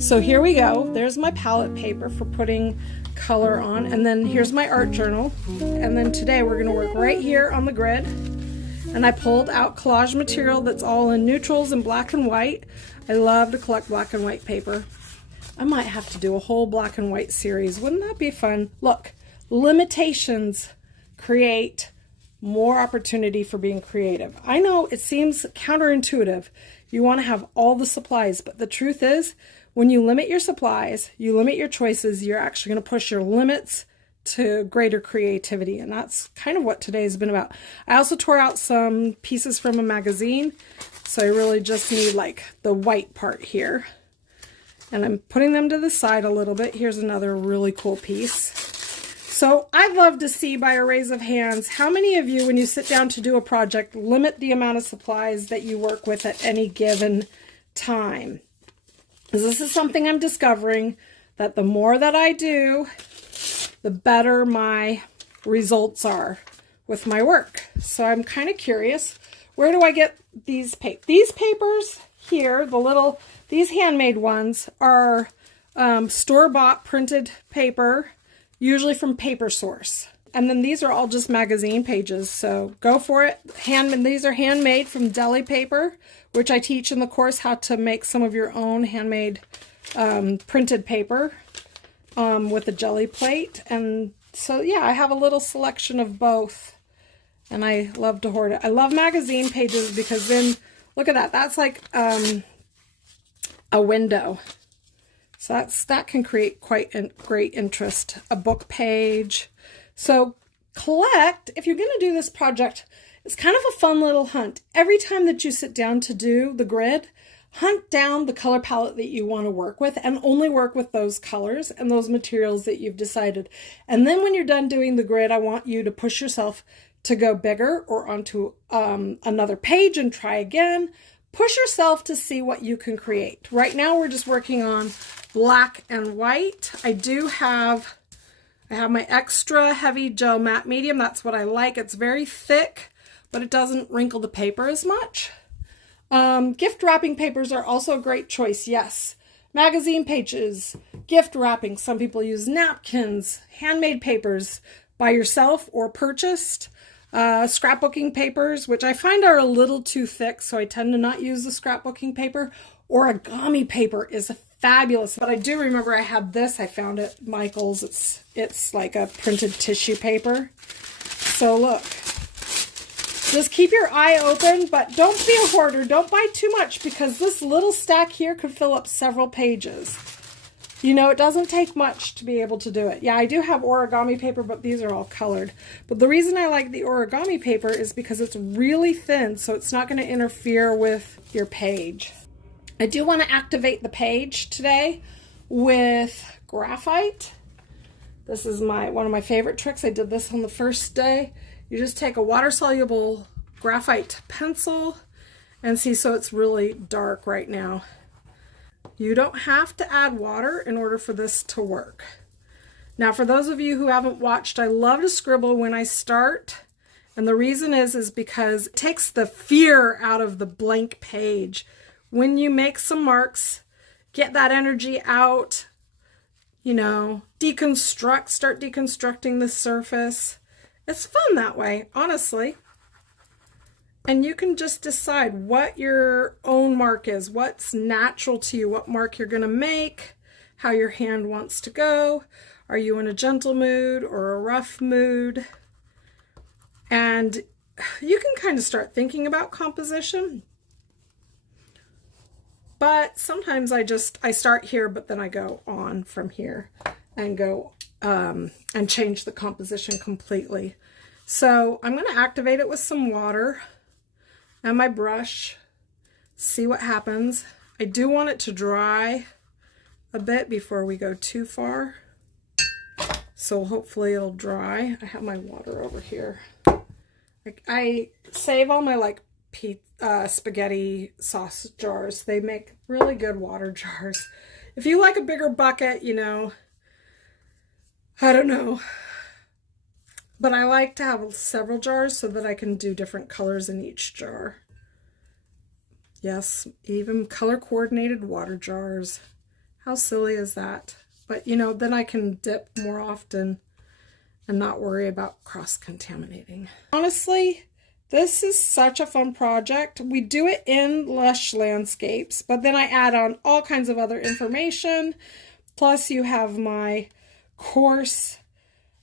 So here we go. There's my palette paper for putting color on, and then here's my art journal. And then today we're going to work right here on the grid. And I pulled out collage material that's all in neutrals and black and white. I love to collect black and white paper. I might have to do a whole black and white series. Wouldn't that be fun? Look, limitations create more opportunity for being creative. I know it seems counterintuitive. You want to have all the supplies, but the truth is, when you limit your supplies, you limit your choices, you're actually going to push your limits to greater creativity. And that's kind of what today has been about. I also tore out some pieces from a magazine. So I really just need like the white part here. And I'm putting them to the side a little bit. Here's another really cool piece. So I'd love to see by a raise of hands, how many of you, when you sit down to do a project, limit the amount of supplies that you work with at any given time? This is something I'm discovering, that the more that I do, the better my results are with my work. So I'm kind of curious, where do I get these papers? These papers here, these handmade ones are store-bought printed paper, usually from Paper Source. And then these are all just magazine pages, so go for it. These are handmade from Gelli paper, which I teach in the course how to make some of your own handmade printed paper with a Gelli plate. And so, yeah, I have a little selection of both, and I love to hoard it. I love magazine pages because then, look at that. That's like a window. So that can create quite great interest. A book page. So collect, if you're going to do this project, it's kind of a fun little hunt. Every time that you sit down to do the grid, hunt down the color palette that you want to work with and only work with those colors and those materials that you've decided. And then when you're done doing the grid, I want you to push yourself to go bigger or onto another page and try again. Push yourself to see what you can create. Right now we're just working on black and white. I have my extra heavy gel matte medium. That's what I like. It's very thick, but it doesn't wrinkle the paper as much. Gift wrapping papers are also a great choice, yes. Magazine pages, gift wrapping. Some people use napkins, handmade papers by yourself or purchased. Scrapbooking papers, which I find are a little too thick, so I tend to not use the scrapbooking paper. Origami paper is fabulous, but I do remember I had this. I found it at Michael's. It's like a printed tissue paper. So look, just keep your eye open, but don't be a hoarder. Don't buy too much, because this little stack here could fill up several pages. You know, it doesn't take much to be able to do it. Yeah, I do have origami paper, but these are all colored. But the reason I like the origami paper is because it's really thin, so it's not going to interfere with your page. I do want to activate the page today with graphite. This is one of my favorite tricks. I did this on the first day. You just take a water-soluble graphite pencil and see, so it's really dark right now. You don't have to add water in order for this to work. Now, for those of you who haven't watched, I love to scribble when I start. And the reason is because it takes the fear out of the blank page. When you make some marks, get that energy out, you know, start deconstructing the surface. It's fun that way, honestly. And you can just decide what your own mark is, what's natural to you, what mark you're going to make, how your hand wants to go. Are you in a gentle mood or a rough mood? And you can kind of start thinking about composition. But sometimes I start here, but then I go on from here and go and change the composition completely. So I'm going to activate it with some water and my brush, see what happens. I do want it to dry a bit before we go too far. So hopefully it'll dry. I have my water over here. I save all my spaghetti sauce jars. They make really good water jars. If you like a bigger bucket, you know, I don't know. But I like to have several jars so that I can do different colors in each jar. Yes, even color coordinated water jars. How silly is that? But you know, then I can dip more often and not worry about cross-contaminating. Honestly, this is such a fun project. We do it in Lush Landscapes, but then I add on all kinds of other information. Plus you have my course,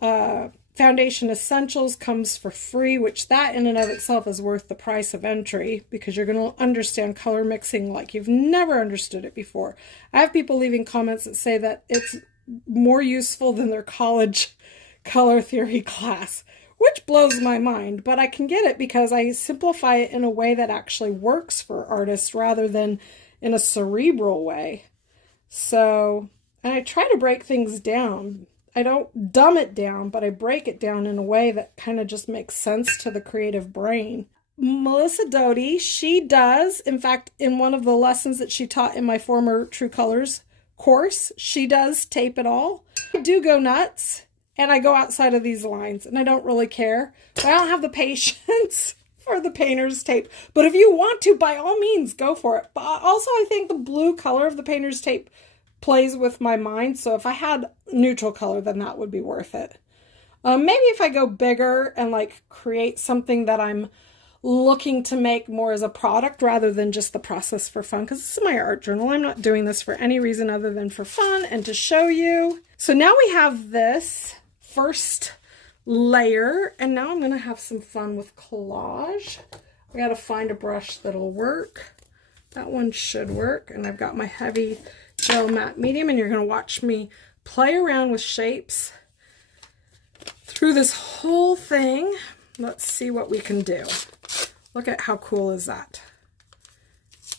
Foundation Essentials comes for free, which that in and of itself is worth the price of entry because you're going to understand color mixing like you've never understood it before. I have people leaving comments that say that it's more useful than their college color theory class, which blows my mind, but I can get it because I simplify it in a way that actually works for artists rather than in a cerebral way. So, and I try to break things down. I don't dumb it down, but I break it down in a way that kind of just makes sense to the creative brain. Melissa Doty, she does, in fact, in one of the lessons that she taught in my former True Colors course, she does tape it all. I do go nuts. And I go outside of these lines, and I don't really care. But I don't have the patience for the painter's tape. But if you want to, by all means, go for it. But also, I think the blue color of the painter's tape plays with my mind. So if I had neutral color, then that would be worth it. Maybe if I go bigger and like create something that I'm looking to make more as a product rather than just the process for fun, because this is my art journal. I'm not doing this for any reason other than for fun and to show you. So now we have this first layer, and now I'm going to have some fun with collage. I got to find a brush that'll work. That one should work, and I've got my heavy gel matte medium, and you're going to watch me play around with shapes through this whole thing. Let's see what we can do. Look at how cool is that.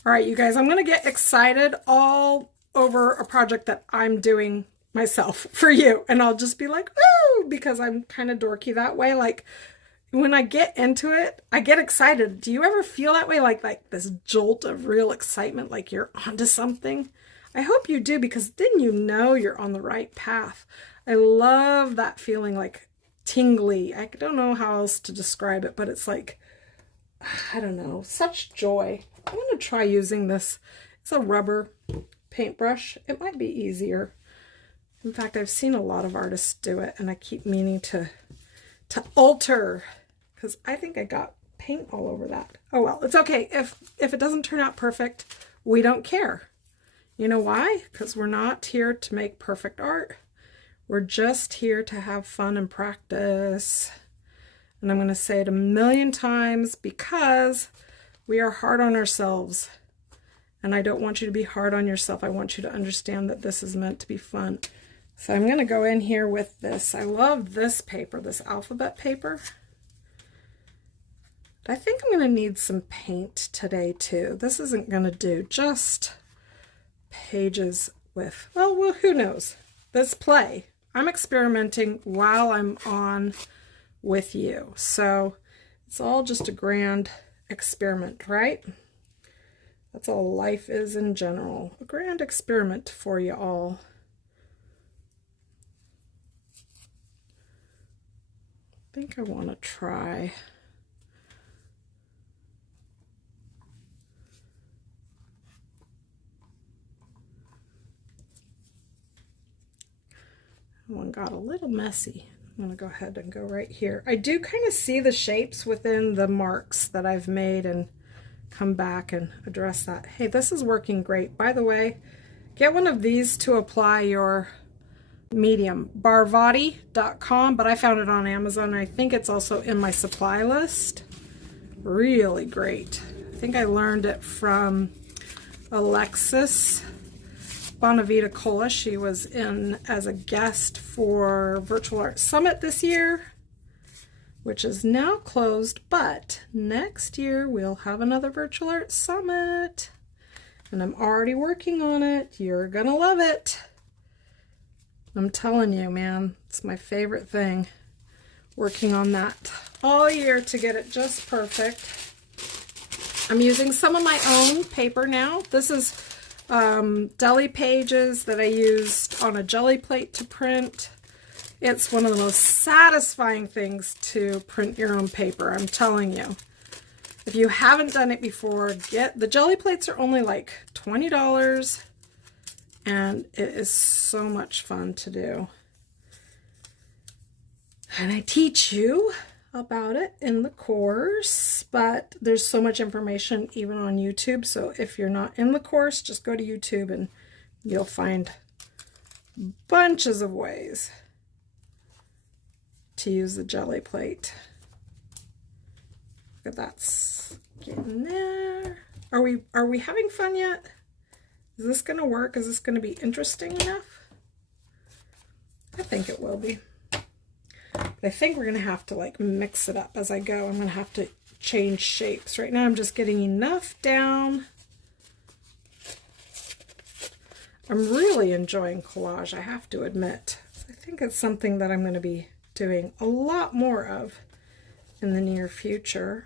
All right, you guys, I'm going to get excited all over a project that I'm doing myself for you, and I'll just be like, woo, because I'm kind of dorky that way. Like when I get into it, I get excited. Do you ever feel that way? Like this jolt of real excitement, like you're onto something? I hope you do, because then you know you're on the right path. I love that feeling, like tingly. I don't know how else to describe it, but it's like, I don't know, such joy. I'm going to try using this. It's a rubber paintbrush. It might be easier. In fact, I've seen a lot of artists do it, and I keep meaning to alter, because I think I got paint all over that. Oh well, it's okay. If it doesn't turn out perfect, we don't care. You know why? Because we're not here to make perfect art. We're just here to have fun and practice. And I'm going to say it a million times, because we are hard on ourselves. And I don't want you to be hard on yourself. I want you to understand that this is meant to be fun. So I'm going to go in here with this. I love this paper, this alphabet paper. I think I'm going to need some paint today too. This isn't going to do just pages with, well, who knows? Let's play. I'm experimenting while I'm on with you. So it's all just a grand experiment, right? That's all life is in general. A grand experiment for you all. I think I want to try. That one got a little messy. I'm going to go ahead and go right here. I do kind of see the shapes within the marks that I've made and come back and address that. Hey, this is working great. By the way, get one of these to apply your medium. Barvati.com, but I found it on Amazon. I think it's also in my supply list. Really great. I think I learned it from Alexis Bonavita Cola. She was in as a guest for Virtual Art Summit this year, which is now closed, but next year we'll have another Virtual Art Summit, and I'm already working on it. You're gonna love it. I'm telling you, man, it's my favorite thing. Working on that all year to get it just perfect. I'm using some of my own paper now. This is Gelli pages that I used on a Gelli plate to print. It's one of the most satisfying things to print your own paper, I'm telling you. If you haven't done it before, get the Gelli plates are only like $20, and it is so much fun to do. And I teach you about it in the course, but there's so much information even on YouTube. So if you're not in the course, just go to YouTube and you'll find bunches of ways to use the Gelli plate. Look at that getting there. Are we having fun yet? Is this gonna work? Is this gonna be interesting enough? I think it will be. But I think we're gonna have to like mix it up as I go. I'm gonna have to change shapes. Right now I'm just getting enough down. I'm really enjoying collage, I have to admit. I think it's something that I'm gonna be doing a lot more of in the near future.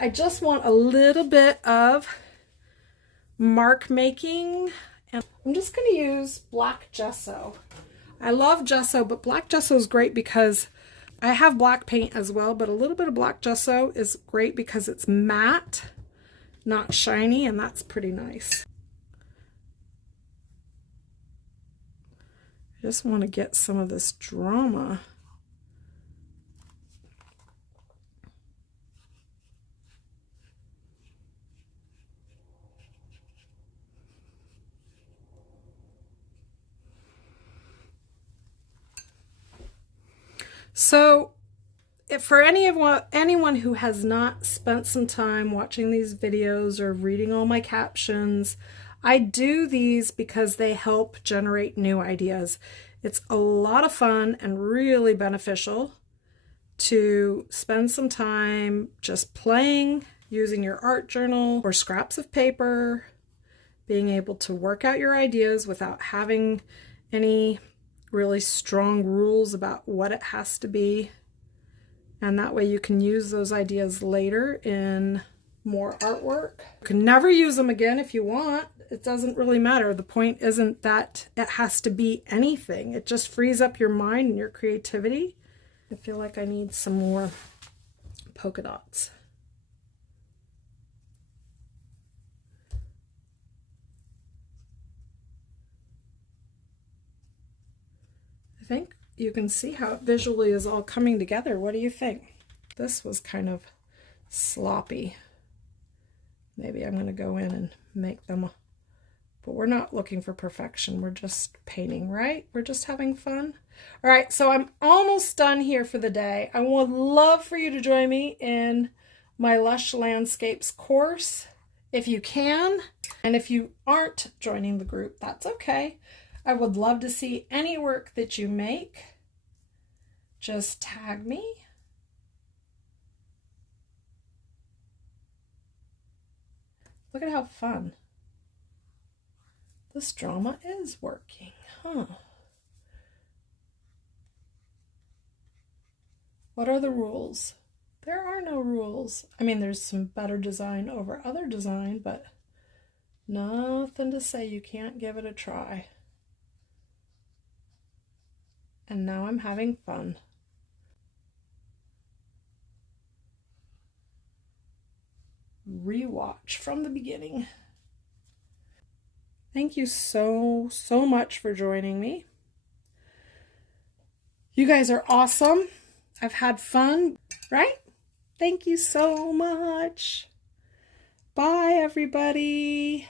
I just want a little bit of mark making, and I'm just going to use black gesso. I love gesso, but black gesso is great because I have black paint as well, but a little bit of black gesso is great because it's matte, not shiny, and that's pretty nice. I just want to get some of this drama. So for anyone who has not spent some time watching these videos or reading all my captions, I do these because they help generate new ideas. It's a lot of fun and really beneficial to spend some time just playing, using your art journal or scraps of paper, being able to work out your ideas without having any really strong rules about what it has to be. And that way you can use those ideas later in more artwork. You can never use them again if you want. It doesn't really matter. The point isn't that it has to be anything. It just frees up your mind and your creativity. I feel like I need some more polka dots. I think you can see how it visually is all coming together. What do you think? This was kind of sloppy. Maybe I'm going to go in and make them, but we're not looking for perfection. We're just painting, right? We're just having fun. All right, so I'm almost done here for the day. I would love for you to join me in my Lush Landscapes course if you can. And if you aren't joining the group, that's okay. I would love to see any work that you make. Just tag me. Look at how fun. This drama is working, huh? What are the rules? There are no rules. I mean, there's some better design over other design, but nothing to say you can't give it a try. And now I'm having fun. Rewatch from the beginning. Thank you so much for joining me. You guys are awesome. I've had fun, right? Thank you so much. Bye, everybody.